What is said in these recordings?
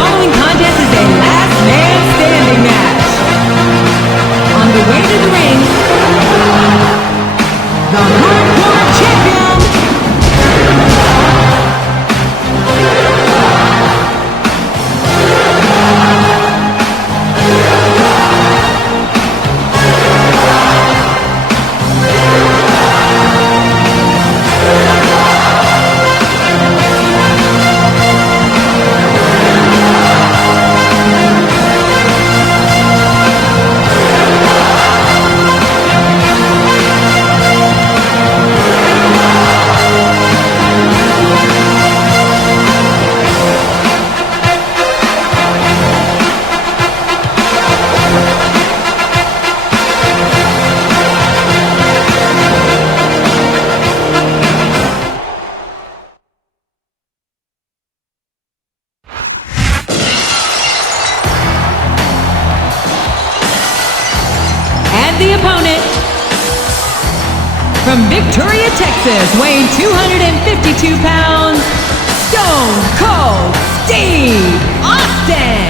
following contest is a last man standing match. On the way to the ring, the Hardcore Champion, the opponent, from Victoria, Texas, weighing 252 pounds, Stone Cold Steve Austin.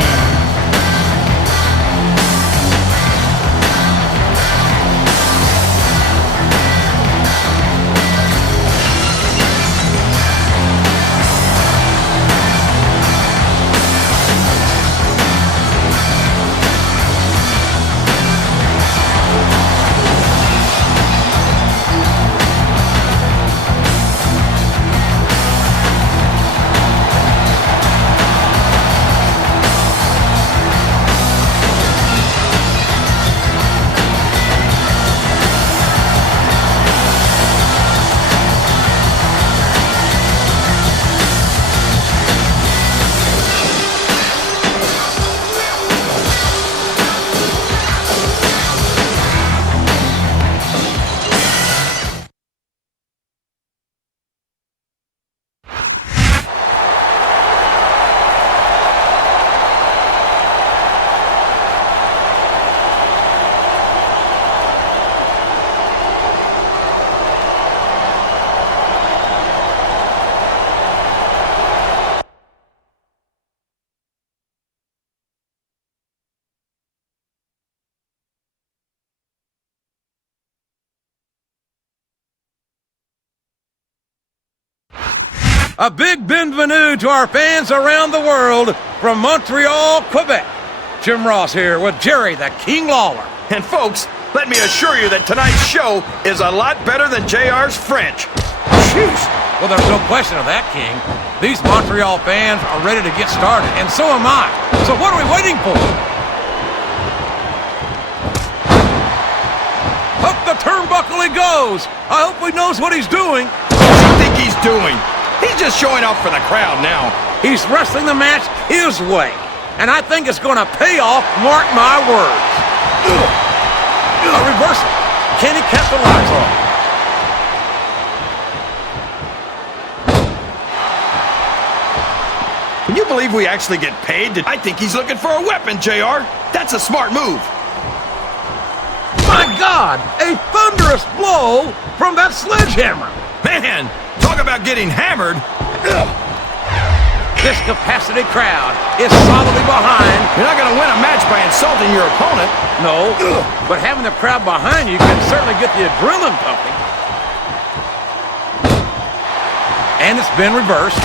A big bienvenue to our fans around the world from Montreal, Quebec. Jim Ross here with Jerry the King Lawler. And folks, let me assure you that tonight's show is a lot better than JR's French. Jeez. Well, there's no question of that, King. These Montreal fans are ready to get started, and so am I. So what are we waiting for? Up the turnbuckle he goes. I hope he knows what he's doing. What does he think he's doing? He's just showing off for the crowd now. He's wrestling the match his way, and I think it's going to pay off, mark my words. A reversal. Can he capitalize on it? Can you believe we actually get paid? I think he's looking for a weapon, JR. That's a smart move. My God, a thunderous blow from that sledgehammer. Man, talk about getting hammered. This capacity crowd is solidly behind. You're not going to win a match by insulting your opponent. No, but having the crowd behind you can certainly get the adrenaline pumping. And it's been reversed.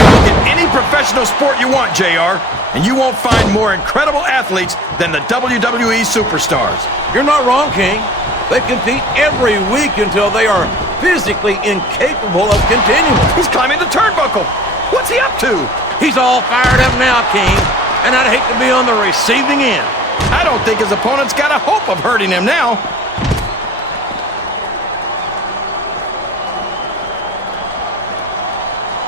Look at any professional sport you want, JR, and you won't find more incredible athletes than the WWE superstars. You're not wrong, King. They compete every week until they are physically incapable of continuing. He's climbing the turnbuckle. What's he up to? He's all fired up now, King, and I'd hate to be on the receiving end. I don't think his opponent's got a hope of hurting him now.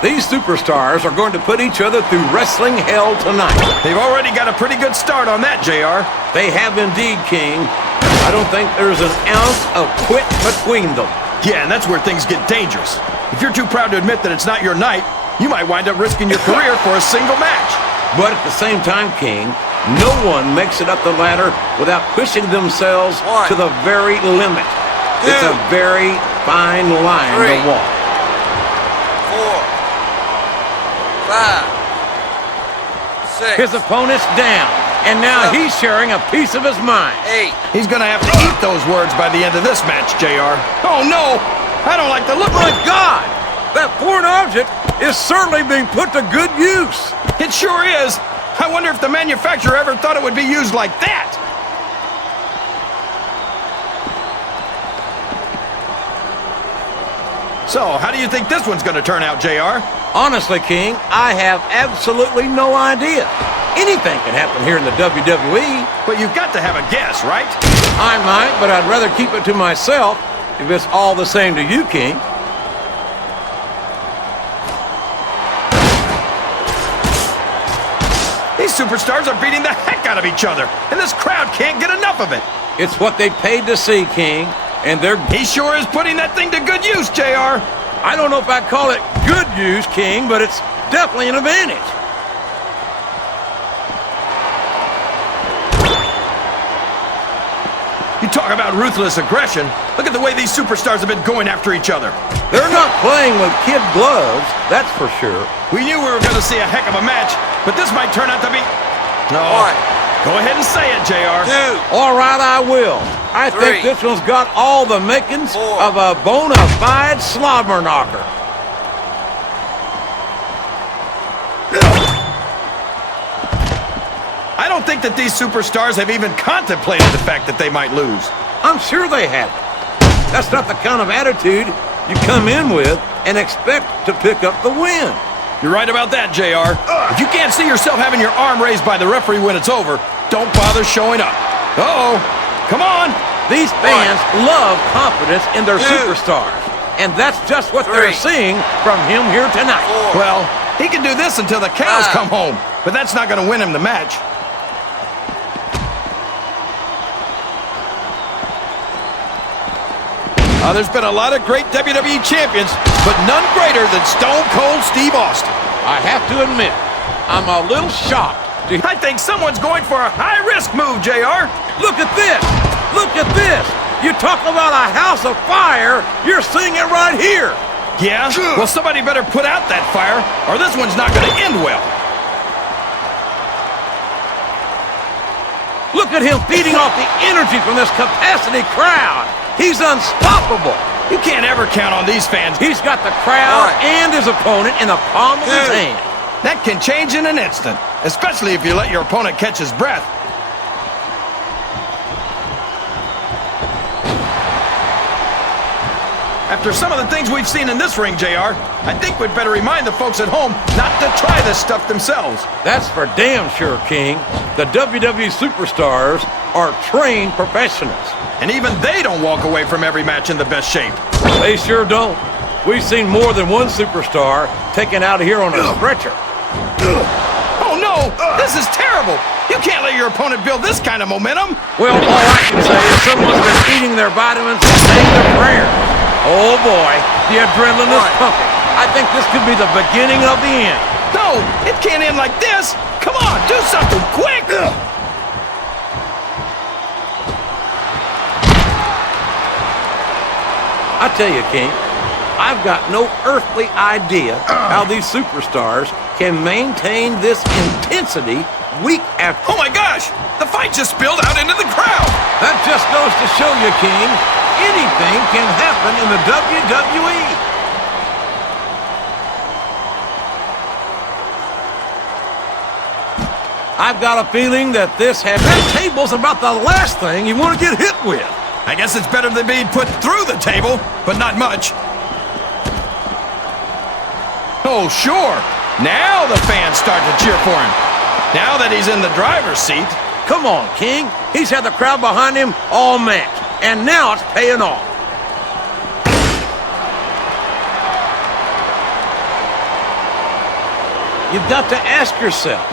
These superstars are going to put each other through wrestling hell tonight. They've already got a pretty good start on that, JR. They have indeed, King. I don't think there's an ounce of quit between them. Yeah, and that's where things get dangerous. If you're too proud to admit that it's not your night, you might wind up risking your career for a single match. But at the same time, King, no one makes it up the ladder without pushing themselves to the very limit. It's a very fine line to walk. 4, 5, 6. His opponent's down, and now he's sharing a piece of his mind. 8. He's going to have to eat those words by the end of this match, JR. Oh, no! I don't like the look. My God! That foreign object is certainly being put to good use. It sure is. I wonder if the manufacturer ever thought it would be used like that. So, how do you think this one's going to turn out, JR? Honestly, King, I have absolutely no idea. Anything can happen here in the WWE. But you've got to have a guess, right? I might, but I'd rather keep it to myself if it's all the same to you, King. These superstars are beating the heck out of each other, and this crowd can't get enough of it. It's what they paid to see, King, and He sure is putting that thing to good use, JR. I don't know if I'd call it good use, King, but it's definitely an advantage. You talk about ruthless aggression. Look at the way these superstars have been going after each other. They're not playing with kid gloves, that's for sure. We knew we were going to see a heck of a match, but this might turn out to be... No. 1. Go ahead and say it, JR. 2. All right, I will. I 3. think this one's got all the makings 4. of a bona fide slobber knocker. I don't think that these superstars have even contemplated the fact that they might lose. I'm sure they haven't. That's not the kind of attitude you come in with and expect to pick up the win. You're right about that, JR. If you can't see yourself having your arm raised by the referee when it's over, don't bother showing up. Uh-oh. Come on. These fans love confidence in their 2. superstars, and that's just what 3. they're seeing from him here tonight. 4. Well, he can do this until the cows 5. come home, but that's not going to win him the match. There's been a lot of great WWE champions, but none greater than Stone Cold Steve Austin. I have to admit, I'm a little shocked. I think someone's going for a high-risk move, JR. Look at this! Look at this! You talk about a house of fire, you're seeing it right here! Yeah? Well, somebody better put out that fire, or this one's not going to end well. Look at him feeding off the energy from this capacity crowd! He's unstoppable! You can't ever count on these fans. He's got the crowd 1. and his opponent in the palm of his 2. hand. That can change in an instant, especially if you let your opponent catch his breath. After some of the things we've seen in this ring, JR, I think we'd better remind the folks at home not to try this stuff themselves. That's for damn sure, King. The WWE superstars are trained professionals. And even they don't walk away from every match in the best shape. They sure don't. We've seen more than one superstar taken out of here on a stretcher. Oh no, this is terrible. You can't let your opponent build this kind of momentum. Well, all I can say is someone's been eating their vitamins and saying their prayers. Oh boy, the adrenaline is pumping. I think this could be the beginning of the end. No, it can't end like this. Come on, do something quick. I tell you, King, I've got no earthly idea how these superstars can maintain this intensity week after. Oh my gosh, the fight just spilled out into the crowd. That just goes to show you, King, anything can happen in the WWE. I've got a feeling that that table's about the last thing you want to get hit with. I guess it's better than being put through the table, but not much. Oh, sure. Now the fans start to cheer for him. Now that he's in the driver's seat. Come on, King. He's had the crowd behind him all match, and now it's paying off. You've got to ask yourself,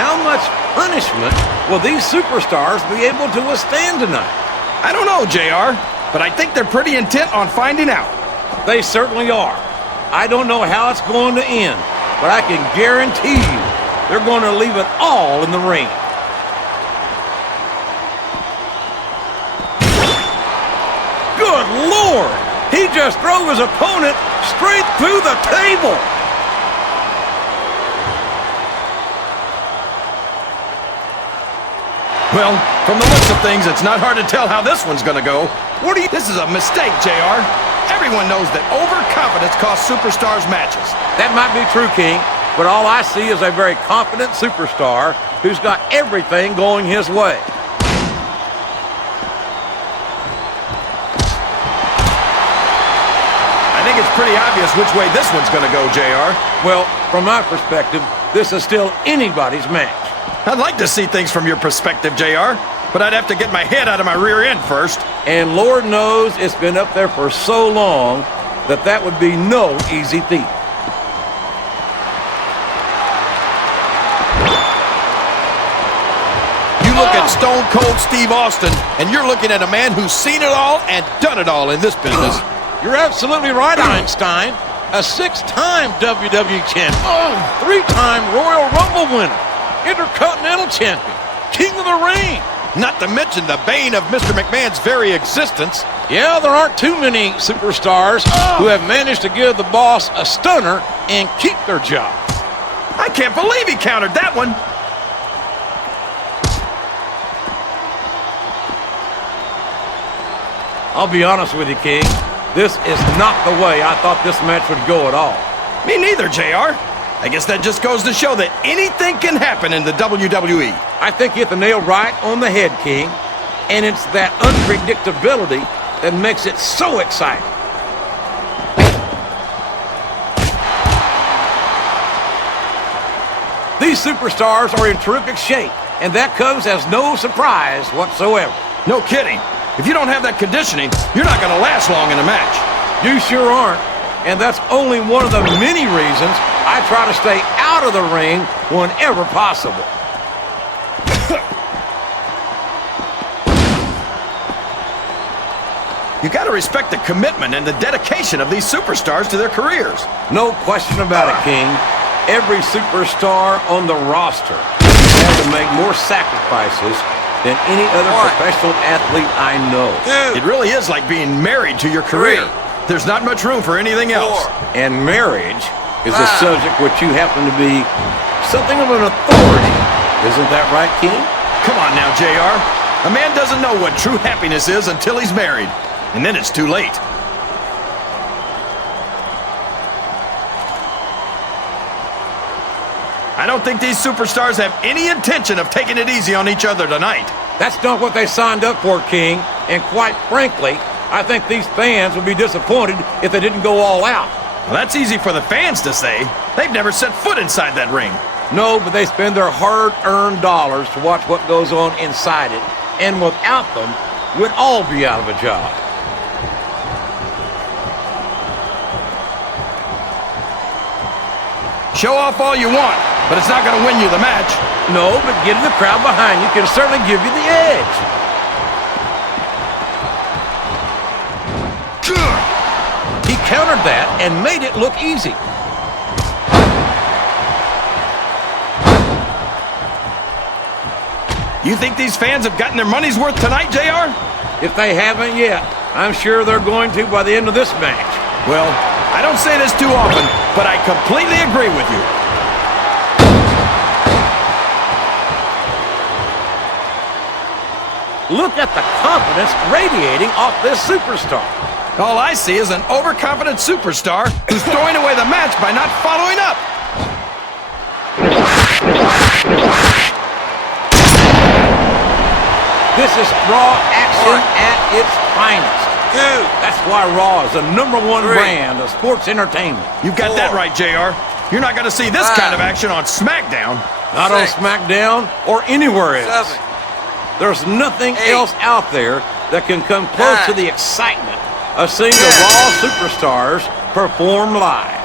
how much punishment will these superstars be able to withstand tonight? I don't know, JR, but I think they're pretty intent on finding out. They certainly are. I don't know how it's going to end, but I can guarantee you they're going to leave it all in the ring. Good Lord! He just drove his opponent straight through the table. Well, from the looks of things, it's not hard to tell how this one's going to go. This is a mistake, JR. Everyone knows that overconfidence costs superstars matches. That might be true, King, but all I see is a very confident superstar who's got everything going his way. I think it's pretty obvious which way this one's going to go, JR. Well, from my perspective, this is still anybody's match. I'd like to see things from your perspective, JR, but I'd have to get my head out of my rear end first. And Lord knows it's been up there for so long that that would be no easy feat. You look at Stone Cold Steve Austin, and you're looking at a man who's seen it all and done it all in this business. You're absolutely right, Einstein. A 6-time WWE champion, 3-time Royal Rumble winner, Intercontinental champion, King of the Ring. Not to mention the bane of Mr. McMahon's very existence. Yeah, there aren't too many superstars who have managed to give the boss a stunner and keep their job. I can't believe he countered that one. I'll be honest with you, King. This is not the way I thought this match would go at all. Me neither, JR. I guess that just goes to show that anything can happen in the WWE. I think you hit the nail right on the head, King. And it's that unpredictability that makes it so exciting. These superstars are in terrific shape, and that comes as no surprise whatsoever. No kidding. If you don't have that conditioning, you're not going to last long in a match. You sure aren't. And that's only one of the many reasons I try to stay out of the ring whenever possible. You got to respect the commitment and the dedication of these superstars to their careers. No question about it, King. Every superstar on the roster has to make more sacrifices than any other professional athlete I know. It really is like being married to your career. There's not much room for anything else. And marriage is a subject which you happen to be something of an authority. Isn't that right, King? Come on now, JR. A man doesn't know what true happiness is until he's married. And then it's too late. I don't think these superstars have any intention of taking it easy on each other tonight. That's not what they signed up for, King. And quite frankly, I think these fans would be disappointed if they didn't go all out. Well, that's easy for the fans to say. They've never set foot inside that ring. No, but they spend their hard-earned dollars to watch what goes on inside it. And without them, we'd all be out of a job. Show off all you want, but it's not going to win you the match. No, but getting the crowd behind you can certainly give you the edge. He countered that and made it look easy. You think these fans have gotten their money's worth tonight, JR? If they haven't yet, I'm sure they're going to by the end of this match. Well, I don't say this too often, but I completely agree with you. Look at the confidence radiating off this superstar. All I see is an overconfident superstar who's throwing away the match by not following up. This is Raw action at its finest. Dude. That's why Raw is the #1 brand of sports entertainment. You got that right, JR. You're not going to see this kind of action on SmackDown. Not on SmackDown or anywhere else. 7. There's nothing 8. else out there that can come close 9. to the excitement of seeing the Raw superstars perform live.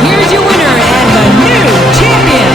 Here's your winner and the new champion,